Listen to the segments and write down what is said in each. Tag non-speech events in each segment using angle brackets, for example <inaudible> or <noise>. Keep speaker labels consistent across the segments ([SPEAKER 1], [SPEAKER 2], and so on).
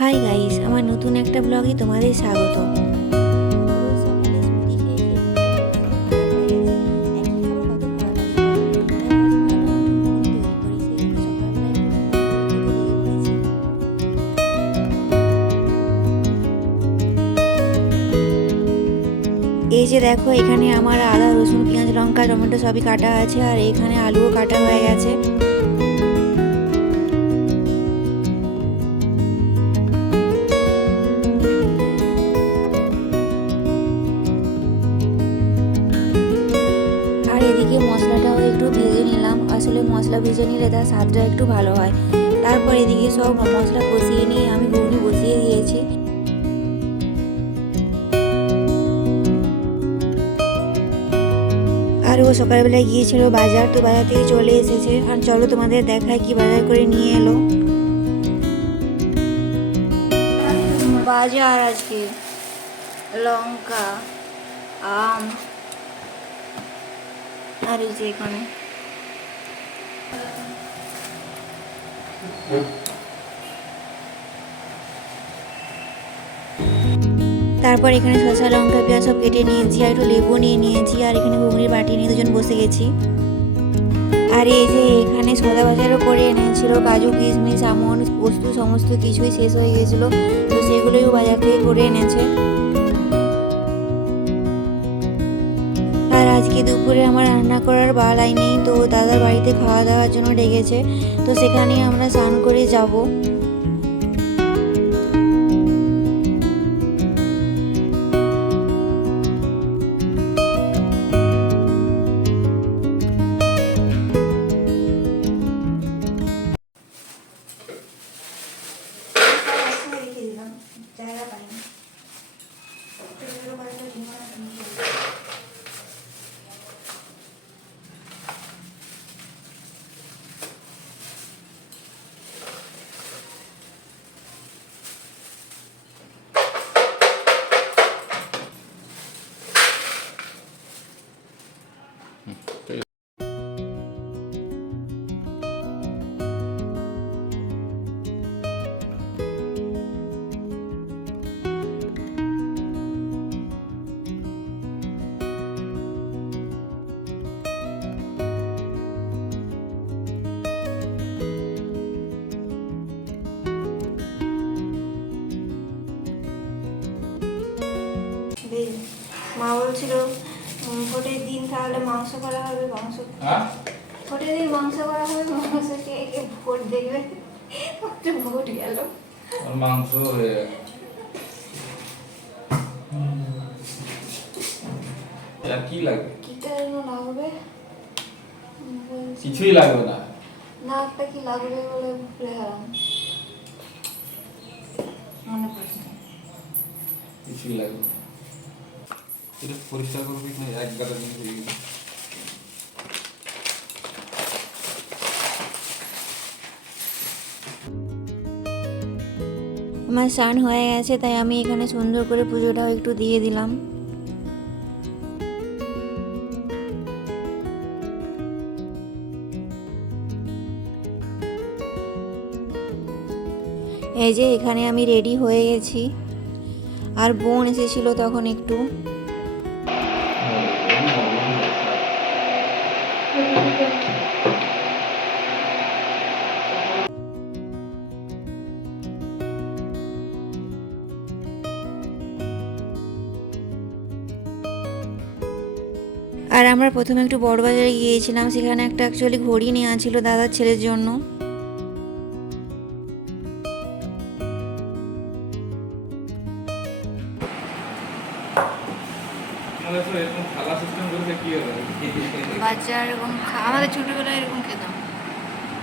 [SPEAKER 1] Hi guys আমার নতুন একটা ব্লগে তোমাদের স্বাগত। এই যে দেখো, এখানে আমার আদা, রসুন, পেঁয়াজ, লঙ্কা, টমেটো সবই কাটা আছে, আর এখানে আলুও কাটা হয়ে গেছে। আসলে মশলা ভেজে নিলে তার স্বাদটা একটু ভালো হয়। তারপর এদিকে সব মশলা কষিয়ে নিয়ে আমি ঘুগনি বসিয়ে দিয়েছি। আর ও সকালবেলায় গিয়েছিল বাজার, তো বাজার থেকে চলে এসেছে। আর চলো তোমাদের দেখায় কি বাজার করে নিয়ে এলো। বাজার আজকে, লঙ্কা, আম, আর এই যে এখানে তারপর এখানে শসা লঙ্কা, পেঁয়াজ সব কেটে নিয়েছি, আর একটু লেবু নিয়ে নিয়েছি, আর এখানে ঘুগনির বাটি নিয়ে দুজন বসে গেছি। আর এই যে এখানে সদা বাজারও করে এনেছিল, কাজু, কিশমিশ আমন বস্তু সমস্ত কিছুই শেষ হয়ে গেছিল, তো সেগুলোও বাজার থেকে করে এনেছে। আজকে দুপুরে আমার রান্না করার বালাই নেই, তো দাদার বাড়িতে খাওয়া দাওয়ার জন্য ডেকেছে। তো সেখানে আমরা স্নান করে যাব। মা বলছিল ভোটের দিন তাহলে মাংস করা হবে মাংস।
[SPEAKER 2] হ্যাঁ?
[SPEAKER 1] ভোটের দিন মাংস করা হবে মাংস কে কে ভোট দেখবে। ভোট গেল।
[SPEAKER 2] মাংস কি লাগবে?
[SPEAKER 1] কি যেন লাগবে?
[SPEAKER 2] কিছুই লাগবে না।
[SPEAKER 1] নাকটা কি লাগবে বলে ভুলে গেলাম। মনে পড়ছে।
[SPEAKER 2] কিছুই লাগবে। এটা পরিষ্কার এক গাদা দিন হয়ে গেছে।
[SPEAKER 1] আমার স্নান হয়ে গেছে, তাই আমি এখানে সুন্দর করে পুজোটাও একটু দিয়ে দিলাম। এই যে এখানে আমি রেডি হয়ে গেছি। আর বোন এসেছিল তখন একটু। আর আমরা প্রথমে একটু বড়বাজারে গিয়েছিলাম সেখানে একটা অ্যাকচুয়ালি ঘড়ি নেওয়া ছিল দাদার ছেলের জন্য। বাচ্চা এরকম আমাদের ছোটবেলায় এরকম খেতাম।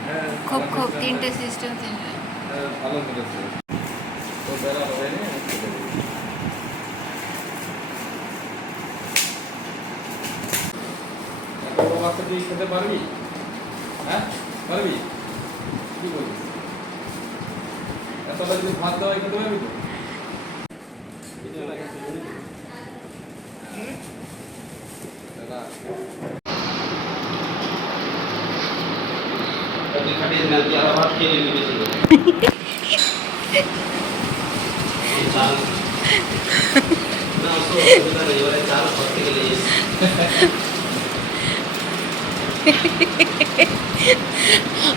[SPEAKER 2] হ্যাঁ,
[SPEAKER 1] খুব খুব তিনটে সিস্টেম তিনটে
[SPEAKER 2] হ্যাঁ, ভালো করেছে তো বেলা হবে না খেতে দেবে। এত বড় বাচ্চা তুই খেতে পারবি? হ্যাঁ? পারবি? কি বলিস? এতটা যদি ভাত দেওয়া খেতে পারবি তো?
[SPEAKER 3] খাটিয়ে নাকি <laughs> আর ভাত খেয়ে নিবি বেশি করে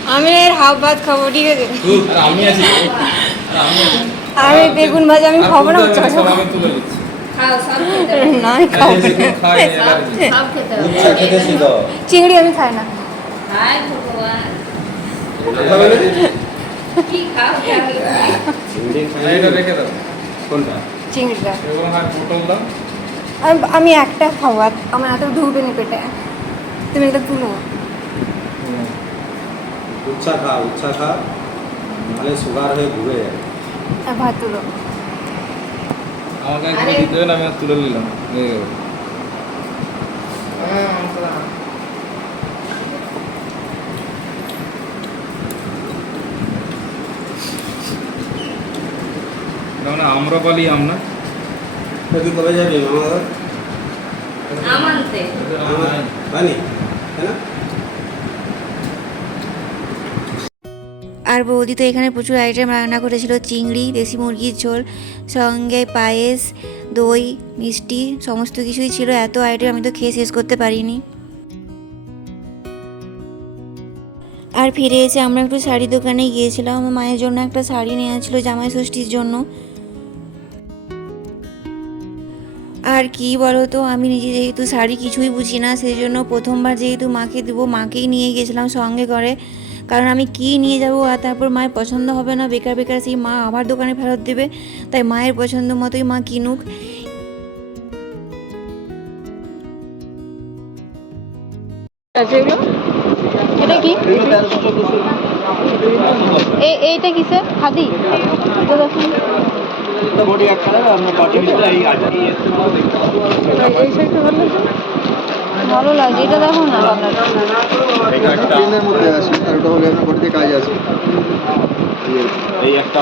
[SPEAKER 1] আমি এর হাফ ভাত খাব ঠিক আছে?
[SPEAKER 2] আমি আছি আমি
[SPEAKER 1] বেগুন ভাজা আমি খাব না উচ্চ। <laughs> না খাব চিংড়ি আমি খাই না। চিংড়িটা। আমি- একটা খাব আর আমার এত ঢুকবে নি পেটে। তুমি এটা তুলো।
[SPEAKER 4] উচ্ছা খা উচ্ছা খা নাহলে সুগার হয়ে ঘুরে যাবে
[SPEAKER 1] আর ভাত তুলো।
[SPEAKER 2] আমাকে একটু দিতে হবে না, আমি আর তুলে নিলাম নিয়ে গেল। মানে আম্রপালি আম না?
[SPEAKER 4] তুই কবে যাবি? মামা
[SPEAKER 3] আমানতে
[SPEAKER 4] আমার বানি তাই না
[SPEAKER 1] আর বৌদি তো এখানে প্রচুর আইটেম রান্না করেছিল, চিংড়ি, দেশি মুরগির ঝোল, সঙ্গে পায়েস, দই, মিষ্টি, সমস্ত কিছুই ছিল, এত আইটেম আমি তো খেয়ে শেষ করতে পারিনি। আর ফিরে এসে আমরা একটু শাড়ি দোকানে গিয়েছিলাম আমার মায়ের জন্য একটা শাড়ি নেওয়া ছিল জামাই ষষ্ঠীর জন্য। আর কি বলো তো আমি নিজে যেহেতু শাড়ি কিছুই বুঝি না সেই জন্য প্রথমবার যেহেতু মাকে দেবো, মাকেই নিয়ে গেছিলাম সঙ্গে করে। কারণ আমি কি নিয়ে যাব আর তারপর মায়ের পছন্দ হবে না, বেকার বেকার সেই মা আবার দোকানে ফেরত দেবে, তাই মায়ের পছন্দ মতোই মা কিনুক।
[SPEAKER 5] এটা কি? এই এইটা খাদি দেখুন। এই সাইডটা ভালো লাগছে ভালো লাগছে। এটা দেখো না
[SPEAKER 6] ট্রেনের মধ্যে আছে আর ওটা হলে আপনার বাড়িতে কাজ আছে।
[SPEAKER 4] এই একটা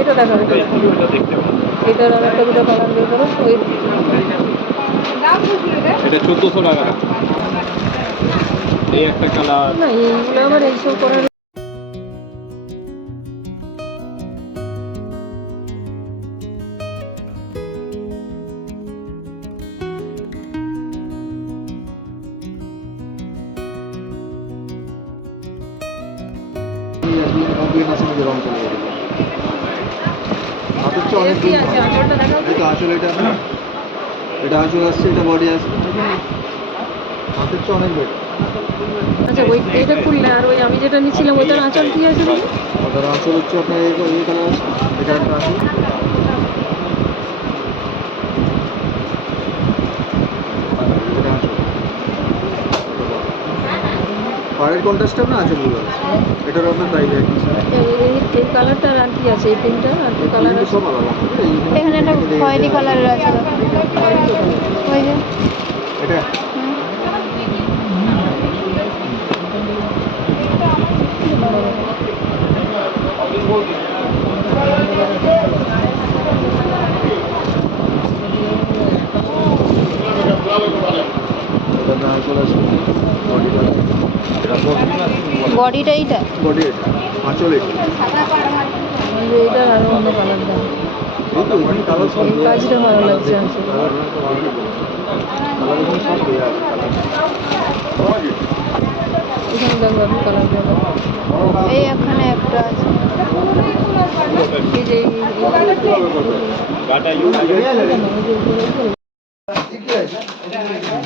[SPEAKER 5] এটা দেখো এটার আর একটা দুটো কালার বের করো ওই
[SPEAKER 4] এটা চোদ্দোশো টাকা। এই একটা কালার
[SPEAKER 5] না এইগুলো আবার এইসব করার
[SPEAKER 6] এটা আঁচল এটা এটা আঁচল আসছে এটা বডি আসছে। হাতের চেয়ে অনেক বেটার
[SPEAKER 5] আচ্ছা ওই এইটা খুললে আর ওই আমি যেটা নিচ্ছিলাম ওইটার আঁচল কি আছে
[SPEAKER 6] ওটার আঁচল হচ্ছে আপনার এই কালার আছে এটা একটা আঁচল এটা আঁচল পাড়ের কন্ট্রাস্টটা না আছে এটার আপনার তাই
[SPEAKER 5] এই কালারটা আর কি আছে? এই প্রিন্টটা আর কি কালার আছে?
[SPEAKER 6] সব আলাদা।
[SPEAKER 1] এখানে একটা খয়েরি কালারের আছে। ওই যে।
[SPEAKER 6] এটা? এটা না আঁচল আছে বডি কালার
[SPEAKER 5] বডিটা এইটা
[SPEAKER 6] বডি এটা আঁচল এটা
[SPEAKER 5] যে আরও অন্য কালার দাও কাজটা ভালো লাগছে
[SPEAKER 6] কালার এখানে
[SPEAKER 5] দেখো দেখো
[SPEAKER 1] এই এখানে একটা আছে
[SPEAKER 5] এই যে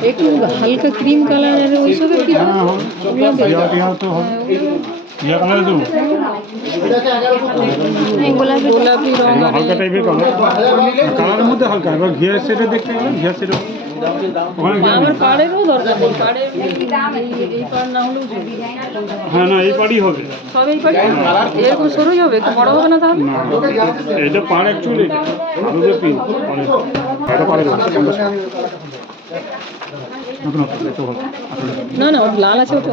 [SPEAKER 5] একটু হালকা ক্রিম কালার আর ওইসবের কি
[SPEAKER 1] গোলাপি
[SPEAKER 5] গোলাপি রং আর
[SPEAKER 7] হালকা টাইপের কালার কালারের মধ্যে হালকা এবার ঘিয়ার সেটা দেখতে গেলে ঘিয়ার সেটা ওখানে ঘিয়ার
[SPEAKER 5] আমার
[SPEAKER 7] নেই।
[SPEAKER 5] পাড়েরও দরকার নেই পাড়ের এই- এই পাড় না হলেও চলবে
[SPEAKER 7] হ্যাঁ না এই পাড়ি হবে
[SPEAKER 5] সব এই পাড় এরকম সরুই হবে একটু বড় হবে না তাহলে
[SPEAKER 7] না এটা পাড় অ্যাকচুয়ালি এটা দুটো পিন পাড়ে এটা
[SPEAKER 5] না না লাল আছে ওটা।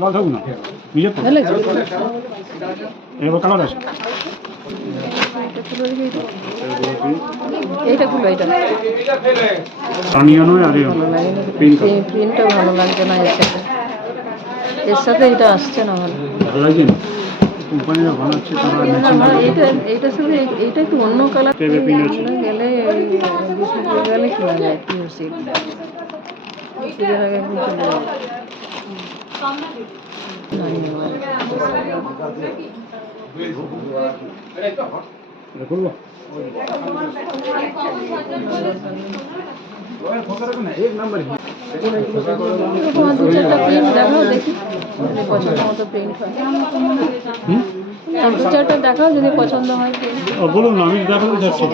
[SPEAKER 7] লাল থাকুক না। নিজের তো। এবার কালার আছে
[SPEAKER 5] এইটা খুলো এইটা।
[SPEAKER 7] সানিয়া নয় আর
[SPEAKER 5] প্রিন্টটা ভালো লাগছে না এর সাথে। এর সাথে এটা আসছে না ভালো।
[SPEAKER 7] ভালো লাগছে না? কোম্পানিরা বানাচ্ছে তারা
[SPEAKER 5] এইটার সঙ্গে এই- এইটা একটু অন্য কালার গেলে গেলে কিনা যায়
[SPEAKER 7] এটা
[SPEAKER 5] দু চারটা প্রিন্ট দেখি। যদি পছন্দ মতো প্রিন্ট হয়।
[SPEAKER 7] হুম?
[SPEAKER 5] আর দু চারটা দেখাও যদি পছন্দ হয়
[SPEAKER 7] বলুন আমি দেখাতে যাচ্ছি।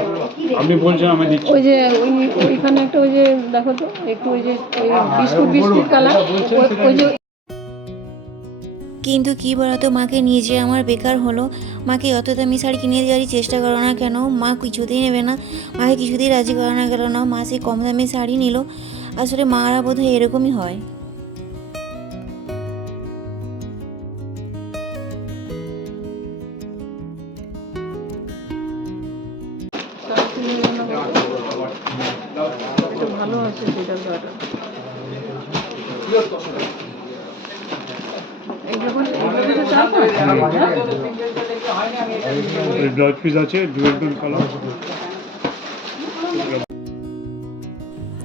[SPEAKER 7] আপনি বলছেন আমি দিচ্ছি।
[SPEAKER 5] ওই যে ওই ওইখানে একটা ওই যে দেখো তো একটু ওই যে ওই বিস্কুট বিস্কুট কালার। ওই যে
[SPEAKER 1] কিন্তু কি বলতো মাকে নিয়ে নিজে আমার বেকার হলো মাকে অত দামি শাড়ি কিনে দেওয়ারই চেষ্টা করো না কেন? মা কিছুতেই নেবে না মাকে কিছুতেই রাজি করানো গেল না মা সেই কম দামি শাড়ি নিল। আসলে মারা বোধহয় এরকমই হয়।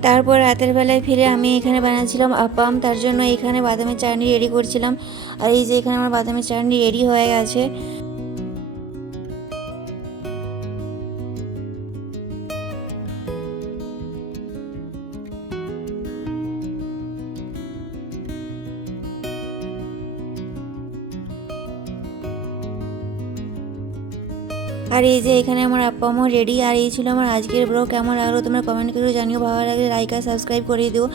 [SPEAKER 1] তারপর রাতের বেলায় ফিরে আমি এখানে বানাচ্ছিলাম আপাম, তার জন্য এখানে বাদামের চাটনি রেডি করছিলাম। আর এই যে এখানে আমার বাদামের চাটনি রেডি হয়ে গেছে। আর এই যে এখানে আমার আপা আমার রেডি আর এই ছিল আমার আজকের ব্লগ কেমন লাগল তোমরা কমেন্ট করে জানিও। ভালো লাগলে লাইক আর সাবস্ক্রাইব করে দিও।